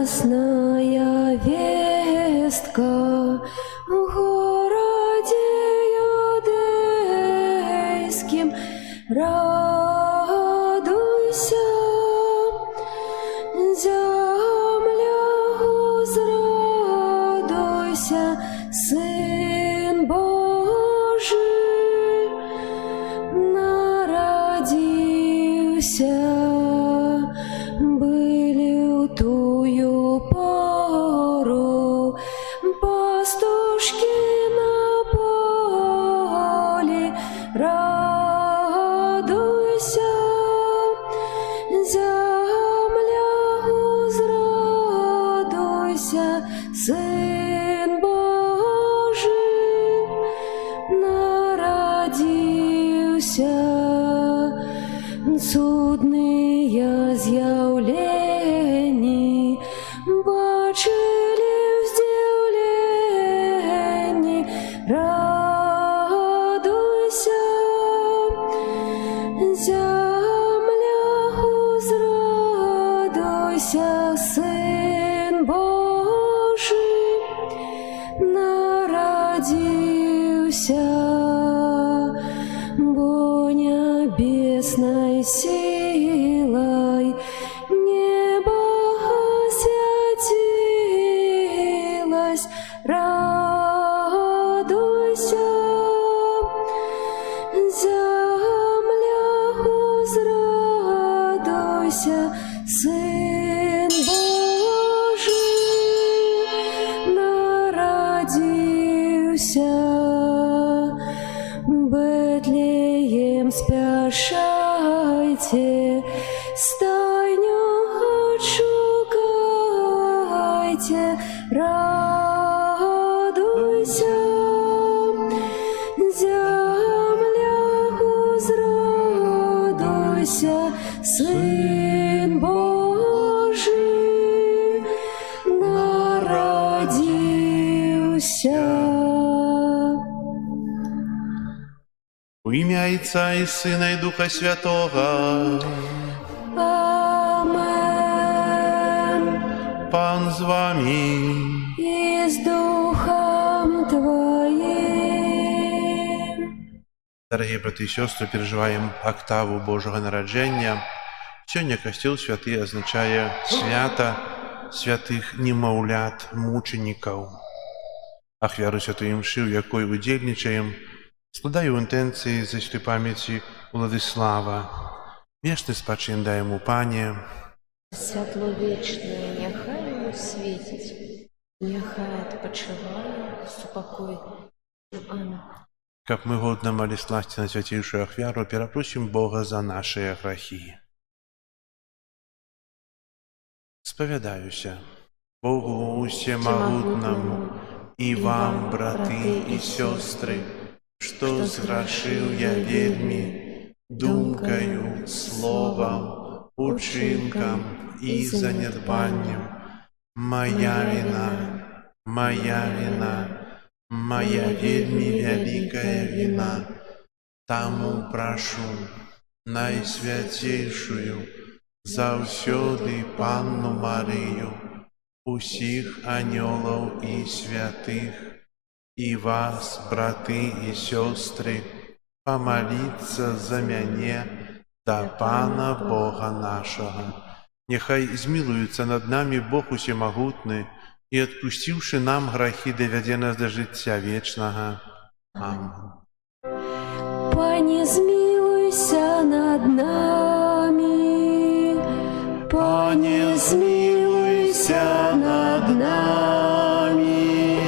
Радостная вестка в городе Иудейским, радуйся, земля, возрадуйся, Сын Божий народился. Сын Божий народился, судные з'явлені бачили в здивленні. Радуйся, земля, возрадуйся, Сын Божий народился, бо небесной силой небо осветилось. Радуйся, земля, возрадуйся, Сын Божий народился. Бетлеем спяшайте, стайню отшукайте. Радуйся, земля, возрадуйся, Сын Божий народился. У ім'я Отця і Сина і Духа Святого. Амен. Пан з вами. И с Духом Твоим. Дорогі брати і сестри, переживаємо октаву Божого народження. Сьогодні Костел Святий означає свято святих немовлят, мучеників. Ахвяру Святої Мши, в якої удільничаємо, складаю інтенції за святої пам'яті Владислава. Вічний спадщин дай йому, Пане. Святло вічне, нехай йому світить, нехай відпочиває, супокой. Амінь. Как мы годно молились власти на святейшую Ахвяру, перепросим Бога за наши грехи. Споведаюся Богу всемогутному и вам, браты и сестры, что сгрешил я вельми, думкою, словом, учинком и занедбанием. Моя вина, моя вельми великая вина. Тому прошу найсвятейшую, завсёды Панну Марию, усіх анёлов и святых, и вас, браты и сестры, помолиться за мяне до Пана Бога нашего. Нехай змилуется над нами Бог усемогутный, и, отпустивши нам грехи, доведе нас до життя вечного. Аминь. Пане, змилуйся над нами, Пане, змилуйся над нами,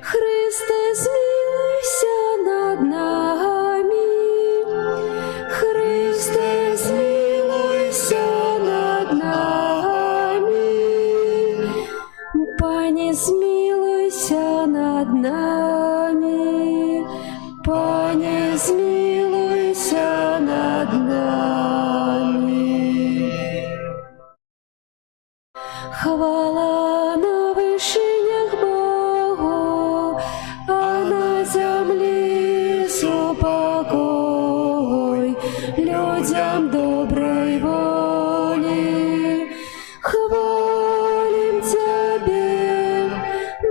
Христе, змилуйся над нами, Христе, змилуйся над нами, Пане, змилуйся хвала на вышинях Богу, а на землі супокой людям доброй воли. Хвалим Тебе,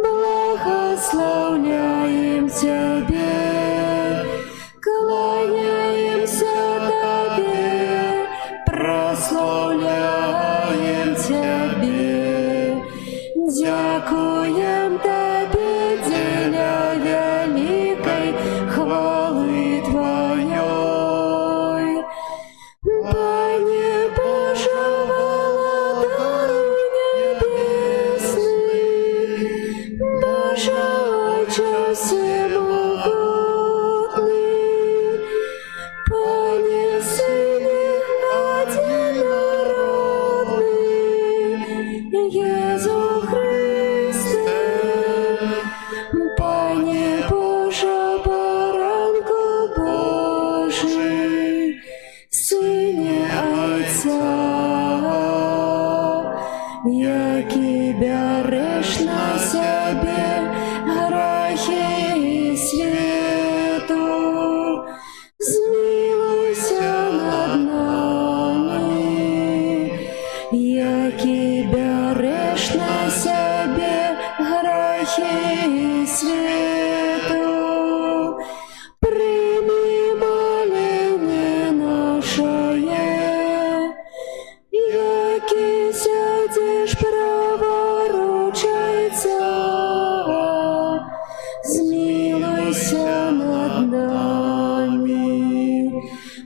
благословляем Тебе, кланяемся Тебе, прославляем Тебе, дякуем Тебе для великой хвалы Твоей. Пане Боже, владарю небесный, Боже, Отче всемогутный, Пане Сыне одинородный, Иису Христе, Пане Боже, Баранку Божий, Сыне Отца, які береш на себе грехи і світу, змилуйся над нами, які береш на себе грехи і світу, прийми моління наше, які сядеш праворучайця, змилуйся над нами,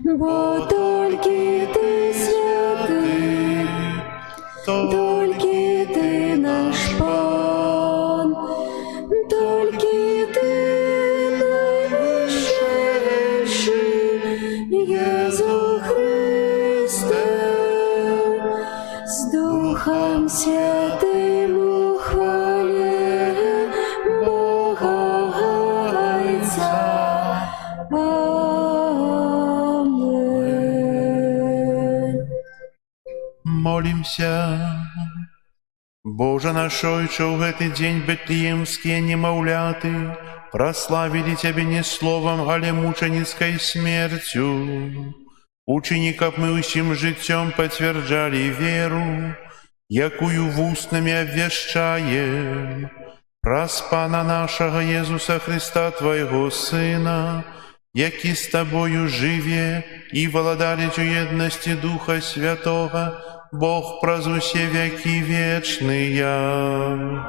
бо тільки ти святий, тільки ти наш пан, тільки ти найвищий, Єсу Христе, з Духом Святим у хвалі Бога Отця. Амен. Молимся. Боже наш Отче, в этот день бетлеемские немовляты прославили Тебя не словом, але мученицкой смертью. Учеников мы усім життем подтверждали веру, якую в устнами обвещаем. Праз Пана нашего Иисуса Христа, Твоего Сына, який с Тобою живе и владалец у едности Духа Святого, Бог праз усе веки вечные. Амен.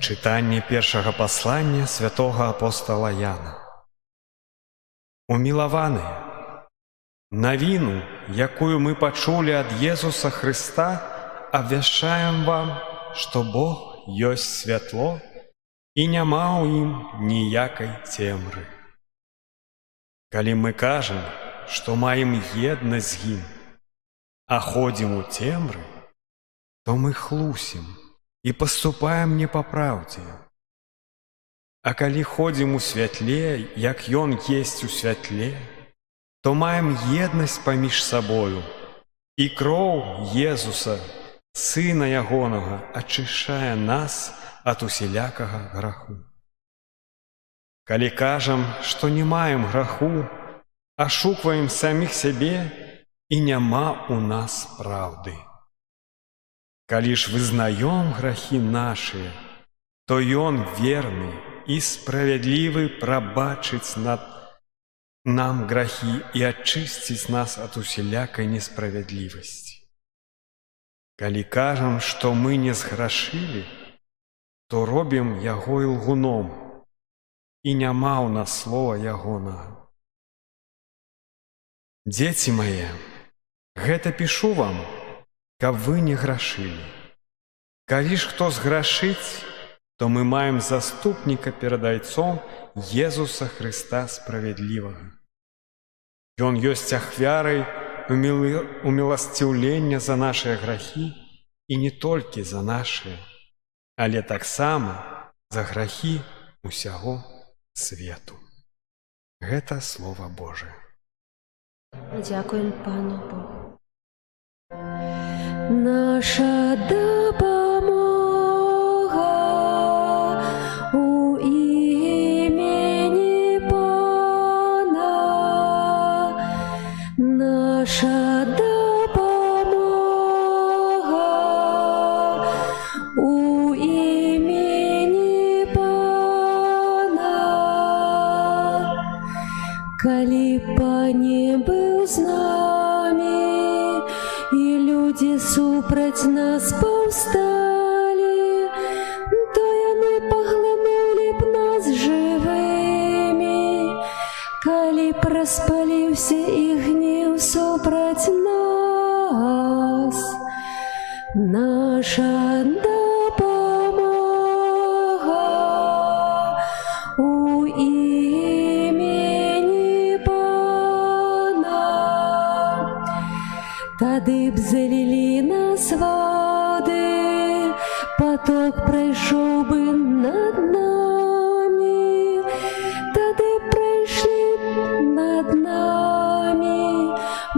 Читанне першага паслання святого апостола Яна. Умілаваныя, навіну, якую мы пачулі ад Езуса Христа, абвяшчаем вам, што Бог ёсць святло, і няма ў ім ніякай цемры. Калі мы кажам, што маем еднасць з ім, а ходзім у цемры, то мы хлусім і паступаем не па праўдзе. А калі ходзім у святле, як Ён есць у святле, то маем еднасць паміж сабою, і кроў Езуса, Сына Ягонага, ачышчае нас ад усялякага граху. Калі кажам, што не маем граху, ашукваем саміх сябе, і няма ў нас праўды. Калі ж вызнаём грахі нашыя, то Ён верны і справядлівы прабачыць нам грахі і ачысціць нас ад усялякай несправядлівасці. Калі кажам, што мы не зграшылі, то робім Яго ілгуном, і няма ў нас слова Ягонага. Дзеці мае, гэта пішу вам, каб вы не грашылі. Калі ж хто зграшыць, то мы маем заступніка перад Айцом Езуса Христа справядлівага. Ён ёсць ахвярай уміласціўлення за нашыя грахі, і не толькі за нашыя, але таксама за грахі усяго свету. Гэта Слова Божие. Дзякуем Пану Богу. Наша дапамога у імені Пана. Наша дапамога у імені Пана. Калі Пане быў з намі, і людзі супраць нас паўсталі, то яны паглянулі б нас жывымі. Калі праспаліўся іх гнеў супраць нас, наша дапамога у імені Пана. Тады б залілі нас воды, поток прайшоў бы над намі. Тады прайшлі б над намі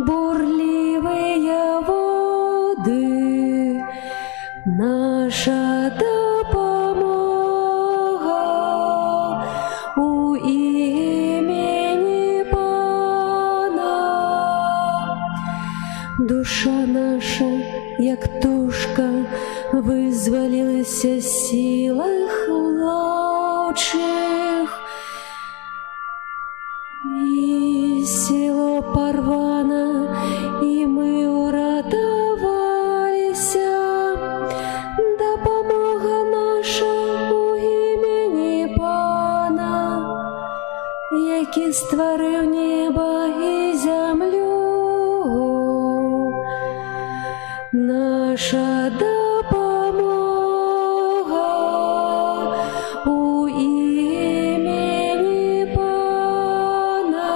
бурлівыя воды. Наша дапамога у імені Пана. Душа наша, як птушка, вызвалілася з сілах лаўчих, і село парвана, і мы уратаваліся. Дапамога наша у імені Пана, які стварыў неба і зямлю. Наша дапамога у імені Пана.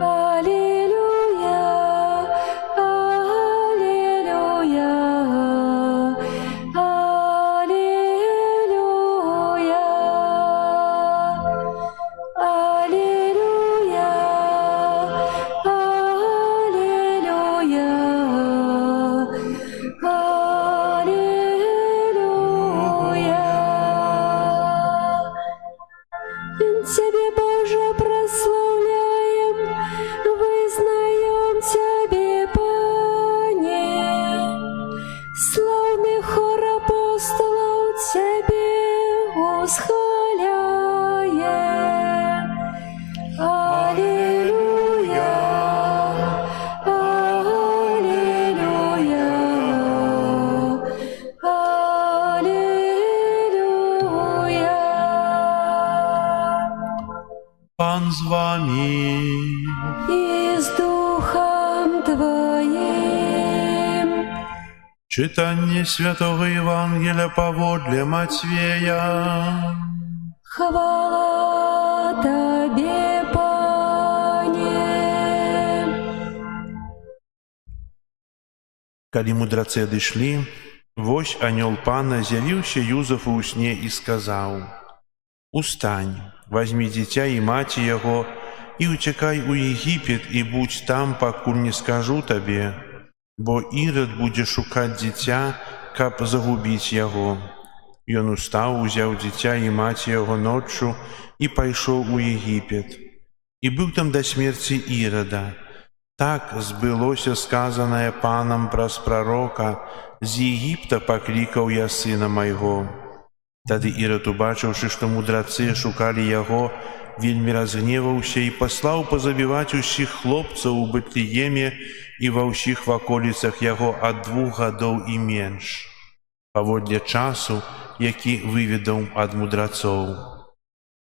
Алілюя, алілюя, алілюя, алілюя. Тебе, Боже, прославляем, вызнаем Тебе, Пане. Славный хор апостолов Тебе восхваляем. Аллилуйя, аллилуйя, аллилуйя. Пан з вами. И с Духом Твоим. Читання Святого Євангелія паводле Матвея. Хвала Тебе, Пане. Калі мудрацы адышлі, вось анёл Пана з'явіўся Юзафу ў сне і сказаў: «Устань, возьми дзіця і маці яго, і уцякай у Егіпет, і будь там, пакуль не скажу табе, бо Ірад будзе шукаць дзіця, каб загубіць яго». Ён устаў, узяў дзіця і маці яго ноччу і пайшоў у Егіпет. І быў там да смерці Ірада. Так збылося сказанае Панам праз прарока: «З Егіпта паклікаў я сына майго». Тады Ірад, убачыўшы, што мудрацы шукалі яго, вельмі разгневаўся і паслаў пазабіваць усіх хлопцаў у Бэтлееме і ва ўсіх ваколіцах яго ад 2 гадоў і менш, паводле часу, які выведаў ад мудрацоў.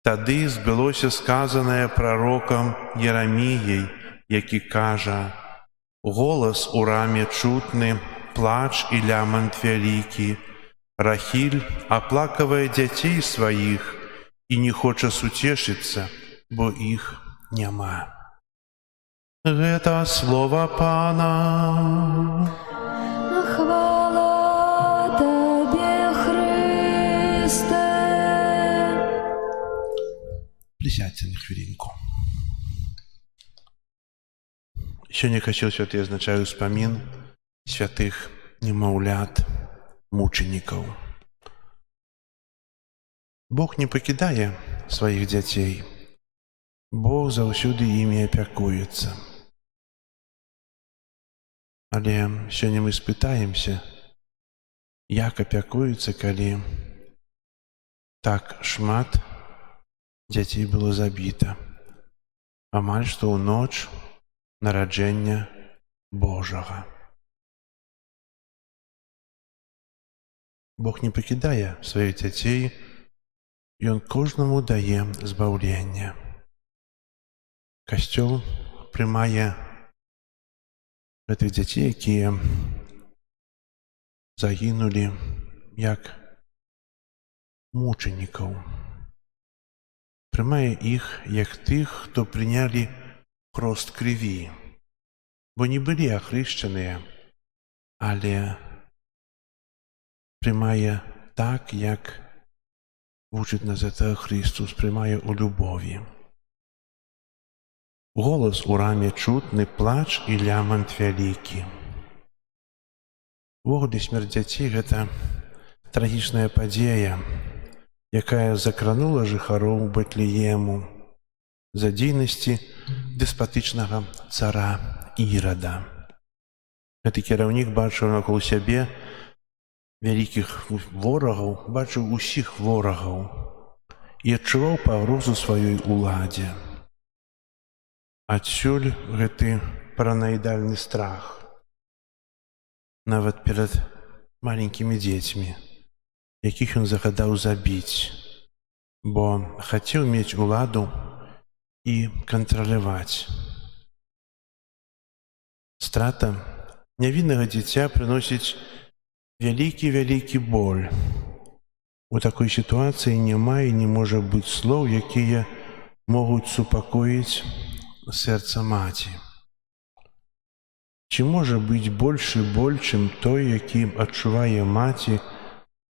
Тады збылося сказанае прарокам Ераміяй, які кажа: «Голас у раме чутны, плач і лямант вялікі. Рахіль аплакавае дзяцей сваіх і не хоча суцешыцца, бо іх няма». Гэта слова Пана. Хвала Тебе, хвилинку. Сёння касцёл святы азначае ўспамін святых немаўлят, мучанікаў. Бог не пакідае сваіх дзяцей. Бог заўсёды імі апякуецца. Але сёння мы спытаемся, як апякуецца, калі так шмат дзяцей было забіта, амаль што ў ноч нараджэння Божага. Бог не пакідае сваіх дзяцей, Ён кожнаму дае збаўленне. Касцёл прымае гэтых дзяцей, якія загінулі як мучанікаў. Прымае іх як тых, хто прынялі хрост крыві, бо не былі ахрышчаныя, але прымае так, як вучыць нас гэтага Христус, прымае ў любові. Голас у раме чутны, плач і лямант вялікі. Увогуле смерць дзяцей — гэта трагічная падзея, якая закранула жыхароў Бэтлеему за дзейнасці дэспатычнага цара Ірада. Гэты кіраўнік бачыў вакол сябе вялікіх ворагаў, бачыў усіх ворагаў і адчуваў пагрозу сваёй уладзе. Адсюль гэты параноідальны страх нават перад маленькімі дзецьмі, якіх ён загадаў забіць, бо хацеў мець уладу і кантраляваць. Страта нявіннага дзіця прыносіць вялікі боль. У такой сітуацыі няма і не можа быць слоў, якія могуць супакоіць сэрца маці. Ці можа быць большы боль, чым той, які адчувае маці,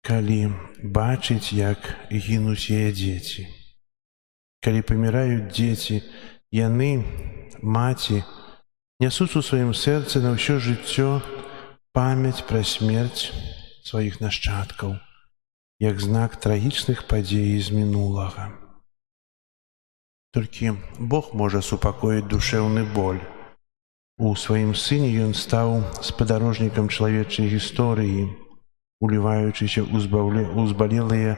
калі бачыць, як гінуць яе дзеці? Калі паміраюць дзеці, яны, маці, нясуць у сваім сэрцы на ўсё жыццё памяць пра смерць сваіх нашчадкаў, як знак трагічных падзей з мінулага. Толькі Бог можа супакоіць душэўны боль. У сваім сыне ён стаў спадарожнікам чалавечай гісторыі, уліваючыся ў збалелыя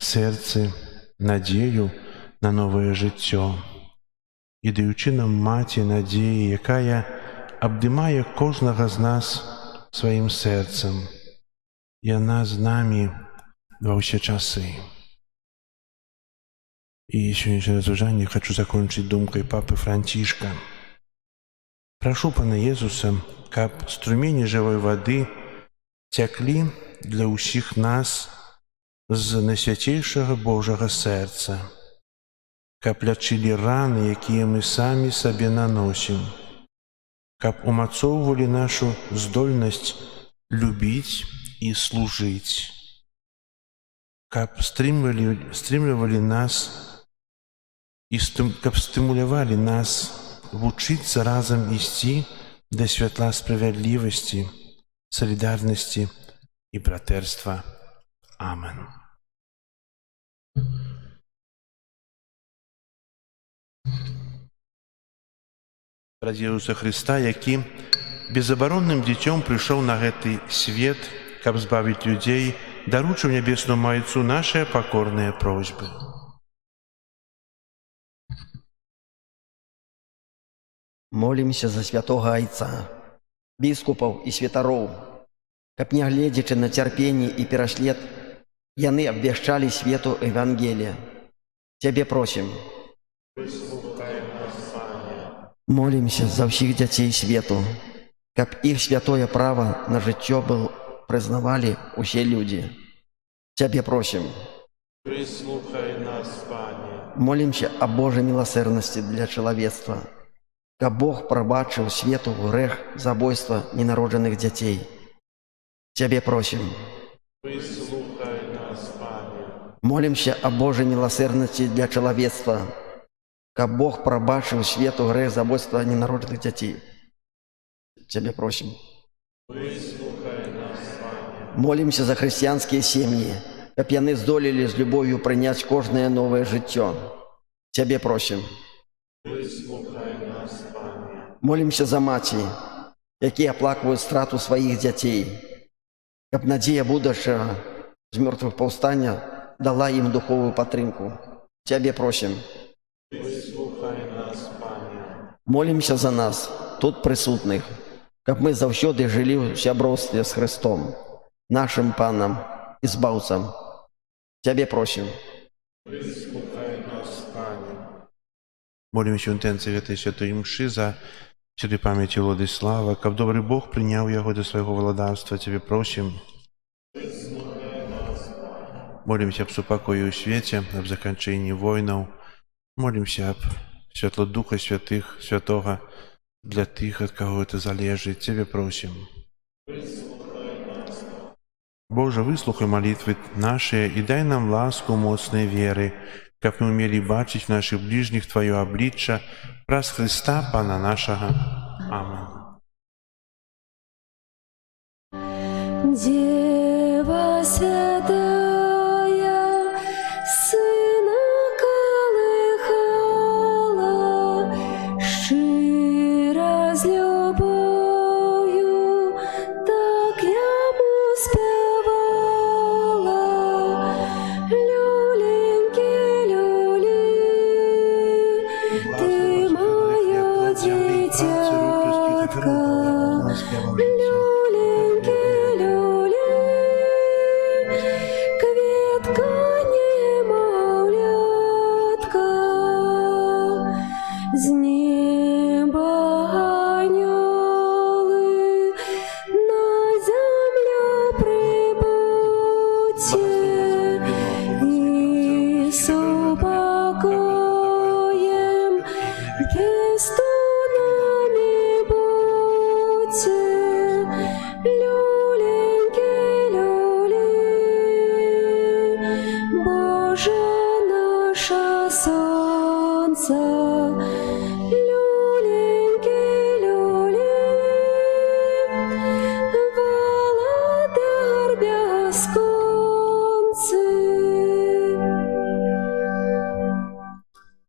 сэрцы надзею на новае жыццё і даючы нам маці надзеі, якая абдымае кожнага з нас сваім сэрцам. Яна з намі ва ўсе часы. І сённяшняе разважанне хочу закончыць думкай папы Францішка. Прашу Пана Езуса, каб струмені жывой вады цяклі для ўсіх нас з найсвяцейшага Божага сэрца, каб лячылі раны, якія мы самі сабе наносім, каб умацоўвалі нашу здольнасць любіць і служыць, каб стрымлівалі нас і каб стымулявалі нас вучыцца разам ісці да святла справядлівасці, салідарнасці і братэрства. Амен. Ради Ісуса Христа, які безабаронным дзіцём прыйшоў на гэты свет, каб збавіць людзей, даручыў нябесному Айцу нашыя пакорныя просьбы. Молімся за святога Айца, біскупаў і святароў, каб, нягледзячы на цярпенне і пераслед, яны абвяшчалі свету Евангелія. Цябе просім. Молімся за ўсіх дзяцей свету, каб іх святое права на жыццё прызнавалі ўсе людзі. Цябе просім. Прыслухай нас, Пане. Молімся о Божай міласэрнасці для чалавецтва, каб Бог прабачыў свету грэх забойства ненароджаных дзяцей. Цябе просім. Выслухай нас, Пане. Молімся о Божай міласэрнасці для чалавецтва, каб Бог прабачыў свету грэх забойства ненародженых дзяцей. Цябе просім. Молімся за хрысціянскія сем'і, каб яны здолелі з любоўю прыняць кожнае новае жыццё. Цябе просім. Молімся за маці, якія аплакваюць страту сваіх дзяцей, каб надзея будучага з мёртвых паўстання дала ім духовую падтрымку. Цябе просім. Молімся за нас, тут прысутных, каб мы заўсёды жылі ў сяброўстве з Хрыстом, нашым Панам і Збаўцам. Цябе просім. Молімся ў інтэнцыі гэтай святой імшы за святой памяці Владислава, каб добры Бог прыняў яго да свайго валадарства. Цябе просім. Молімся аб супакоі ў свеце, аб заканчэнні войнаў. Молімся аб святло Духа Святога для тых, ад каго гэта залежыць. Цябе просім. Божа, выслухай малітвы нашыя і дай нам ласку моцнай веры, каб мы умелі бачыць в нашых бліжніх Тваё аблічча праз Хрыста, Пана нашага. Амен. Дева святая, Сына колыхала, щиро з любов'ю, так Йому співала. Люленьки, люли, ти моє дитятко. Люленьки, люли, квітка немовлятка, з неба ангели на землю прибудьте, і з упокоєм єстунами будьте. Люленьки, люли, Боже наше сонце. Люленьки, люли, володар безконцый.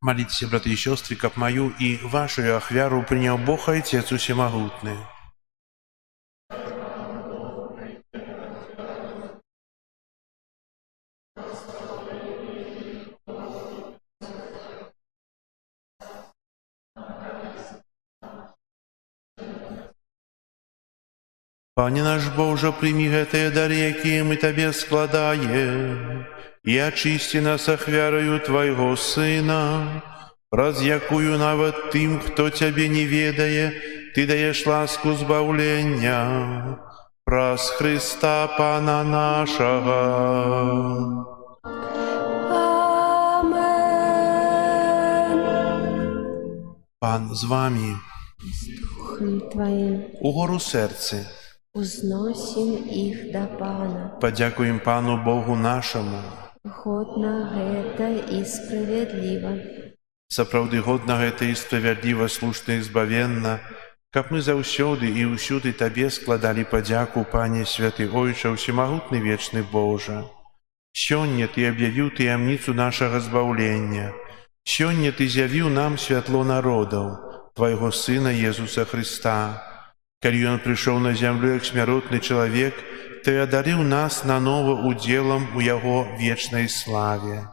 Молитесь, браты и сестры, каб мою и вашу ахвяру принял Бог Отец Усемогутный. Пане наш Боже, прими гэтыя дары, якія мы Табе складаем, і ачысці нас ахвяраю Твайго Сына, праз якую нават тым, хто Цябе не ведае, Ты даеш ласку збаўлення, праз Христа Пана нашага. Амен. Пан з вами. Духом Твоим Угору серце. узносим их до Пана. Подякуем Пану Богу нашему. Годно гэта и справедливо. Сапраўды годна гэта і справядліва, слушна і збавенна, каб мы заўсёды і ўсюды Табе складалі падзяку, Пане святы Ойча, усемагутны вечны Божа. Сёння Ты аб'явіў таямніцу нашага збаўлення. Сёння Ты з'явіў нам святло народаў, Твайго Сына Езуса Христа. Калі Ён прыйшоў на зямлю як смяротны чалавек, Ты адарыў нас нанова удзелам у Яго вечнай славе.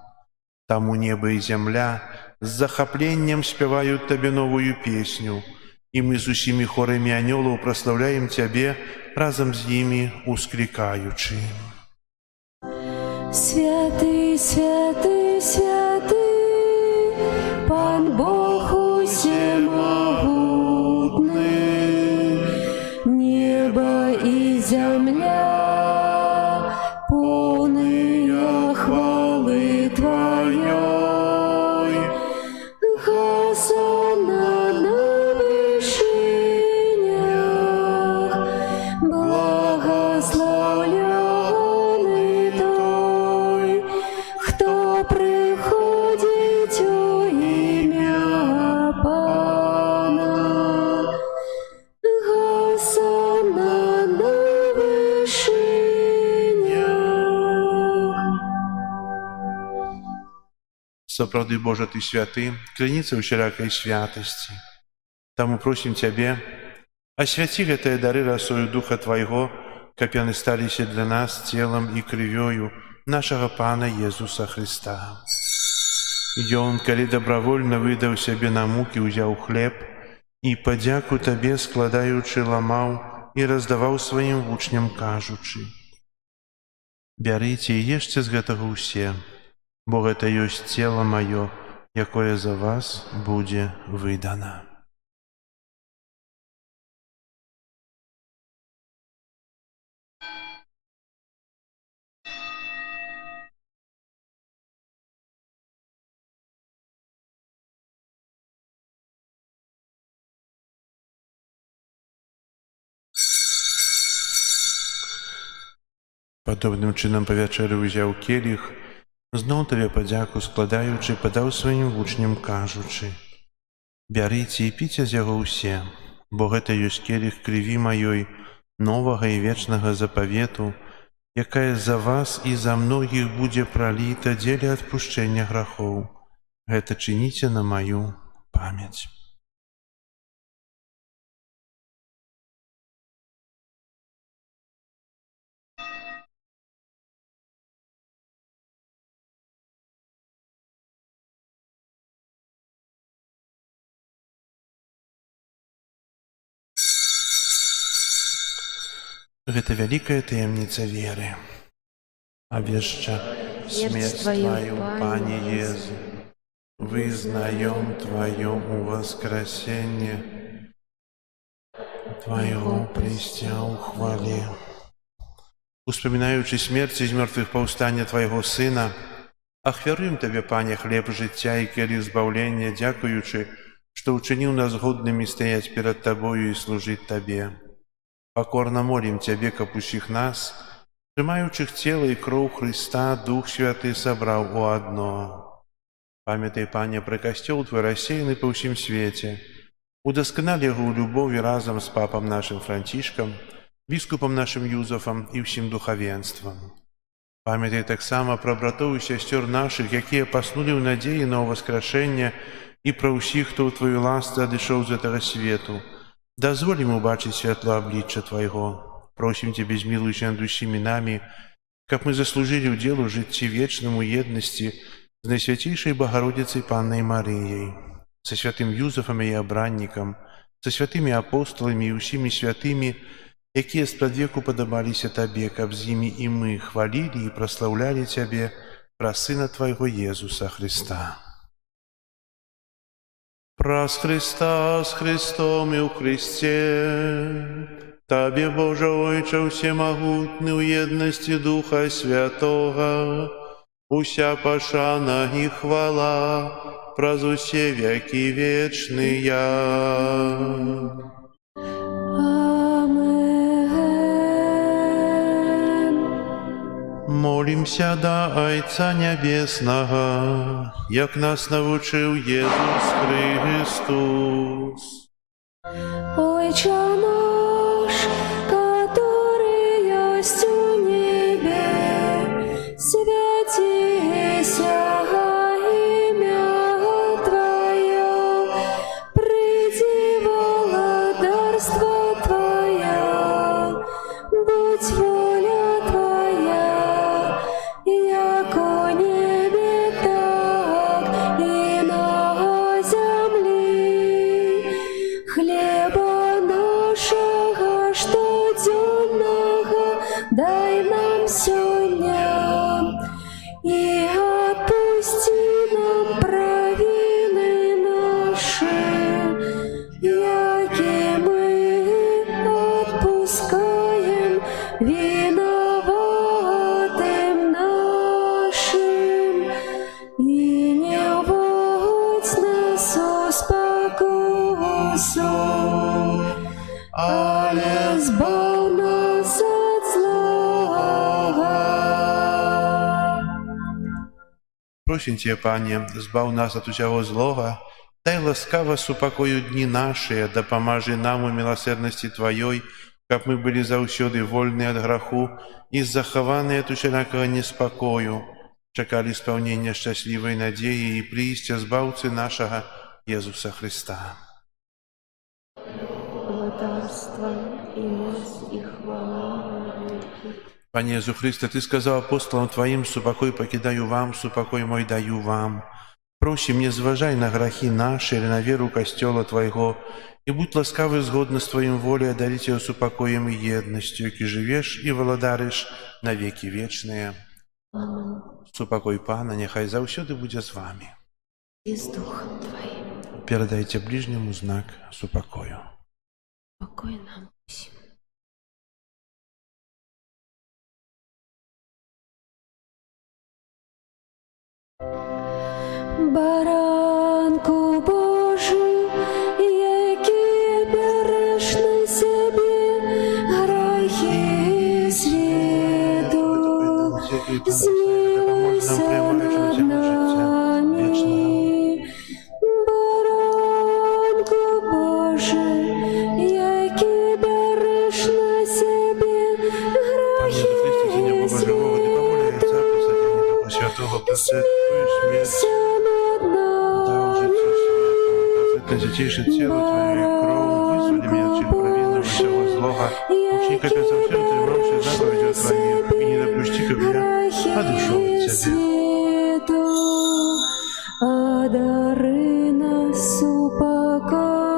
Таму неба і зямля з захапленнем спяваюць Табе новую песню, і мы з усімі хорамі анёлаў праслаўляем Цябе разам з імі усклікаючы. Святый, святый, святый, Пан Бог усемогутный, небо и земля полные хвалы Твоей. Хосанна на вышинях, благословленный той, кто приходит у имя Сапраўды, Божа, Ты святы, крыніца ўсялякай святасці. Таму просім Цябе, асвяці гэтыя дары расою Духа Твайго, каб яны сталіся для нас целам і крывёю нашага Пана Езуса Христа. Ён, калі добравольна выдаў сябе на мукі, узяў хлеб і, падзяку Табе складаючы, ламаў і раздаваў сваім вучням, кажучы: «Бярыце і ешце з гэтага ўсе, бо гэта ёсць цела маё, якое за вас будзе выдана». Падобным чынам па вячэры ўзяў келіх, зноў Табе падзяку складаючы, падаў сваім вучням, кажучы: «Бярыце і піце з яго ўсе, бо гэта ёсць келіх крыві маёй, новага і вечнага запавету, якая за вас і за многіх будзе праліта дзеля адпушчэння грахоў. Гэта чыніце на маю памяць». Гэта вялікая таямніца веры. Абвешча смерць Твою, Пане Езу, вызнаём Твоё воскресенье, Твоего прыйсця ў хвале. Успамінаючы смерць з мёртвых паўстання Твайго Сына, ахвяруем Табе, Пане, хлеб жыцця і келіх збаўлення, дзякуючы, што ўчыніў нас годнымі стаяць перад Табою і служыць Табе. Пакорна молім Цябе, каб усіх нас, трымаючых цела і кроў Хрыста, Дух Святы сабраў у адно. Памятай, Пане, пра касцёл Твой рассеяны па ўсім свеце. Удасканалі яго ў любові разам з папам нашым Францішкам, біскупам нашым Юзафам і ўсім духавенствам. Памятай таксама пра братоў і сясцёр нашых, якія паснулі ў надзеі на ўваскрашэнне, і пра ўсіх, хто ў Тваю ласцы адышоў з гэтага свету. Дазволім убачыць святло аблічча Твайго. Просім Цябе, змілуйся над усімі намі, каб мы заслужылі ўдзел у жыцці вечным у еднасці з Найсвяцейшай Багародзіцай Паннай Марыяй, са святым Юзафам і абраннікам, са святымі апостоламі і ўсімі святымі, якія спрадвеку падабаліся Табе, каб з імі і мы хвалілі і праслаўлялі Цябе праз Сына Твайго Езуса Христа. Праз Христа, з Христом і ў Христе, Табе, Божа Ойча, усемагутны ў еднасці Духа Святога, уся пашана і хвала праз усе векі вечныя. Молімся да Айца Нябеснага, як нас навучыў Езус Христос. Отче наш, который есть у небе, святися имя Твое, приди владарство Твое, будь воля Твоя, яко небе, так и на земли. Хлеба нашего штоденного дай нам сегодня, и отпусти нам провины наши, яки мы отпускаем виноватым нашим, и не вводь нас в спокусу, але збав нас от злого. Просім Цябе, Пане, збаў нас ад усяго злога, дай ласкава супакою дні нашыя, дапамажы нам у міласэрнасці Тваёй, каб мы былі заўсёды вольныя ад граху і захаваныя ад усялякага неспакою, чакалі спаўнення шчаслівай надзеі і прыйсця збаўцы нашага Езуса Христа. Царство и мощь и хвала во веки. Пане Езу Христе, Ты сказал апостолам Твоим: «Супокой покидаю вам, супокой мой даю вам». Просим, не зважай на грехи наши или на веру Костела Твоего, и будь ласкавый згодно с Твоим волей одарить ее супокоем и едностью, ки живешь и владаришь на веки вечные. Аминь. Супокой Пана, нехай заўсёды будзе з вами. И с Духом Твоим. Передайте ближнему знак супокою. Покой нам всем. Баранку Божий, який береш на себе грехи світу, змилуйся над нами. Баранку Божий, який береш на себе грехи світу, Святого процветуешь смерть, дал житию святому, да святейшее тело Твое и кровь, вызвали меня от провинного всего злого, ученика Петра всем тримавший заповедью Твоих, и не допусти ко мне, отошел от Тебя. Одари нас упокоем.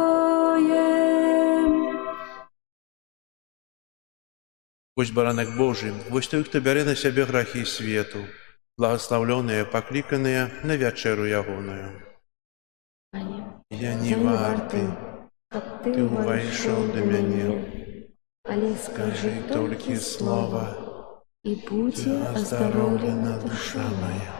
Вось баранок Божий, вось той, хто бярэ на сябе грахі свету, благословленные, покликанные на вечеру ягоную. Я не варты, как Ты увайшоў да мяне, але скажи толькі слова, и будь оздоровлена душа моя.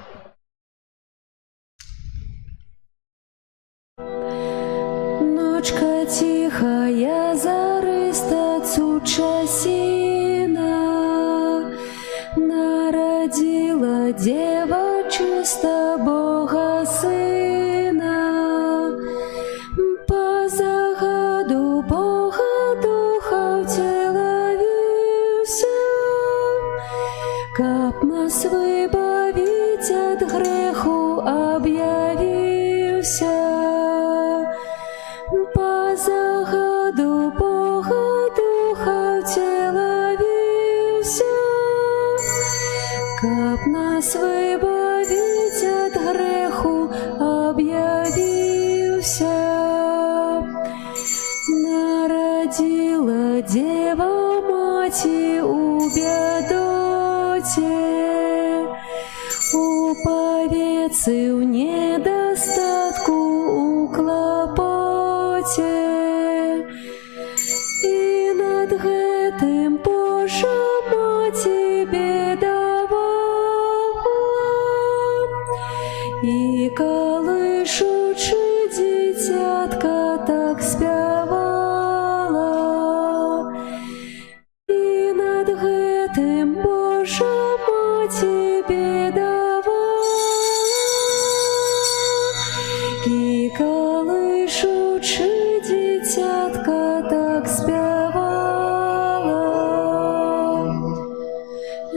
Ночка тихая, зарыста часина, народила дева чисто Бога Сына. По загаду Бога Духа втелавіўся, каб нас выбавить от греху объявился. По загаду Бога Духа втелавіўся, каб нас выбавить от греху объявился. Народила Дева Маті у бядоце, у павецы ў недостатку, у клапоце. І над гэтым Божа Маці бедавала, і калышучы дзіцятка так спявала. І над гэтым Божа Маці бедавала, і калышучы дзіцятка так спявала.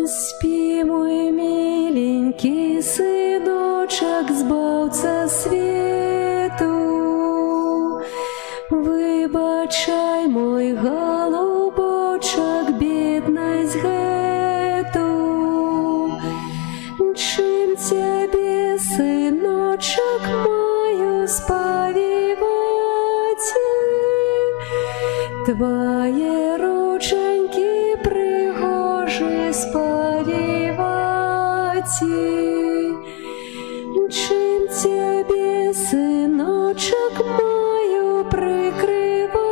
Спі, мой миленький сыночек, збаўца свету, выбачай, мой голубочек, беднасць гэту. Чым цябе, сыночек, маю спавіваць? Твае ручанькі прыгожы спавіваць. Чым цябе, сыночек, маю прыкрываць?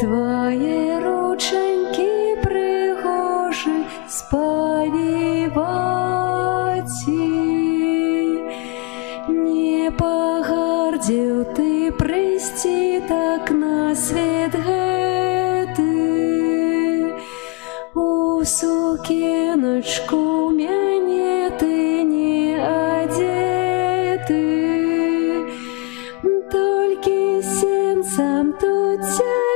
Твае ручанькі прыгожы спавіваць. Не пагардзіў ты прыйсці так на свет гэты, у сукеначку мяне ты не адзеты, толькі сенцам тут цябе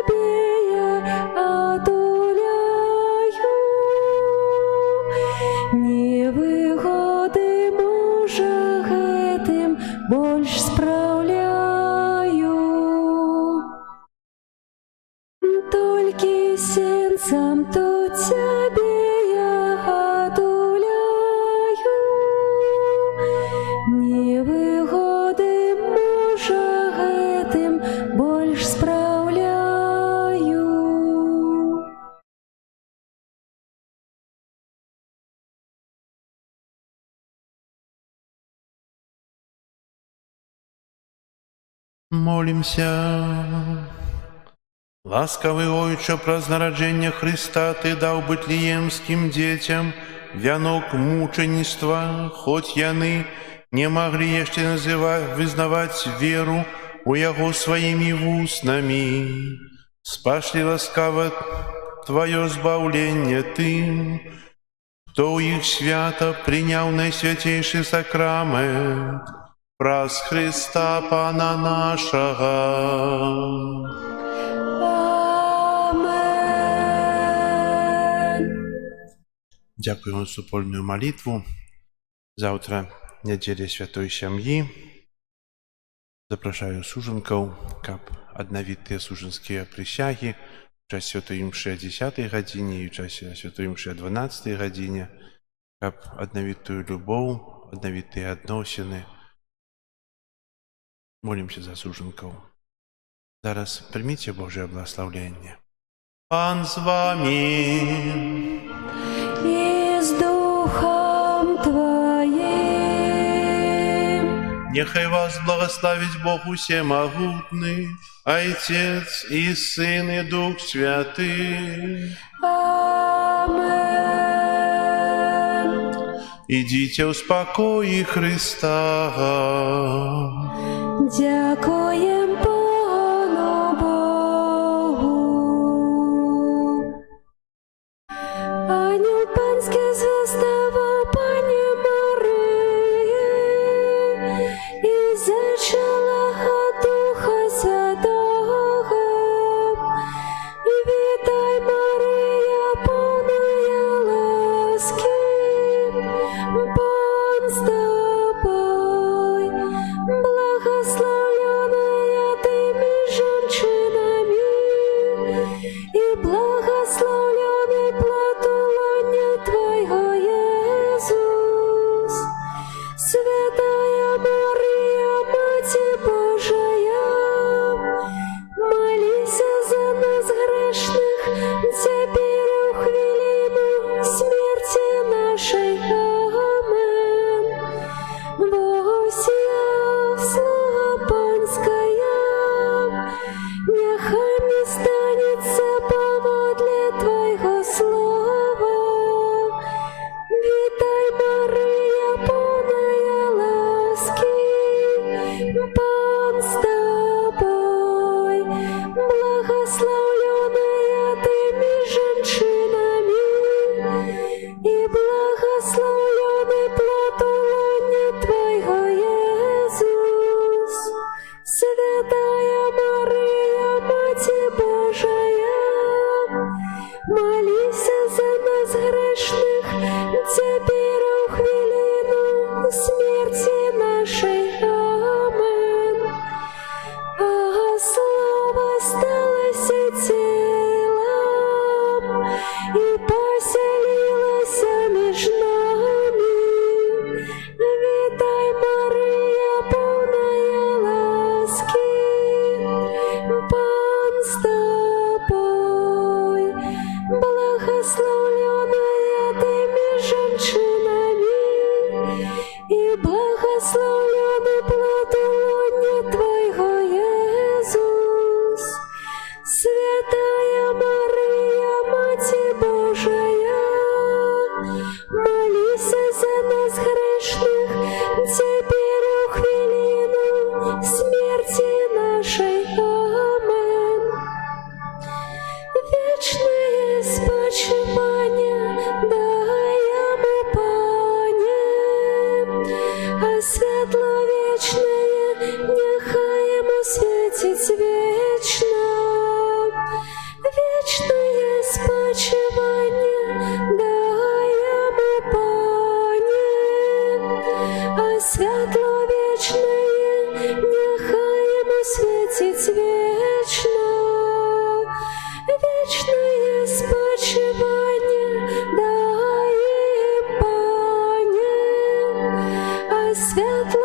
сам тут тебе я одуляю, невыгоды мужа гэтым больш справляю. Молимся. Ласкавый Ойче, праз нараджэння Христа Ты даў бытлеемскім дзецям вянок мучаніцтва, хоць яны не маглі яшчэ вызнаваць веру у Яго сваімі вуснамі. Спашлі ласкава Тваё збаўленне тым, хто ў іх свята прыняў найсвяцейшы сакрамент праз Христа Пана нашага. Дякую за супольную молитву. Завтра неделя Святой Сям'і. Запрашаю сужанкаў, каб аднавіць тыя сужанскія прысягі ў час святой імшы о 10 гадзіне і ў часе святой імшы о 12 гадзіне, каб аднавіць тую любоў, аднавіць тыя адносіны. Молімся за сужанкаў. Зараз прыміце Божае благословенне. Пан з вами. И с Духом Твоим. Нехай вас благословить Бог Всемогутный, Отец и Сын и Дух Святый. Амен. Идите в спокое Христа. Дякуем Пану Богу. Ангел Панский звездовал Пане Марии и зачала от Духа Святого. Витай, Мария, полная ласки, Пан с тобой, благословенная ты между женщинами, и благословенный плод лона Твоего, Иисус. Святая Мария, Мать Божия, молись за нас грешных, теперь в хвилину смерти нашей. Амен. Богося, слава Панская, нехай не станется поводле Твоего слова. Витай, Мария, полная ласки, Пан с тобой, благословенная ты между женщинами, и благословенный плод лона Твоего, Иисус. Святая Мария, Мать Божия, молись за нас грешных, теперь в хвилину смерти нашей. Амен. А Слово сталось телом и поселилось между нами. Витай, Мария, полная ласки, Пан с тобой, благословенная святло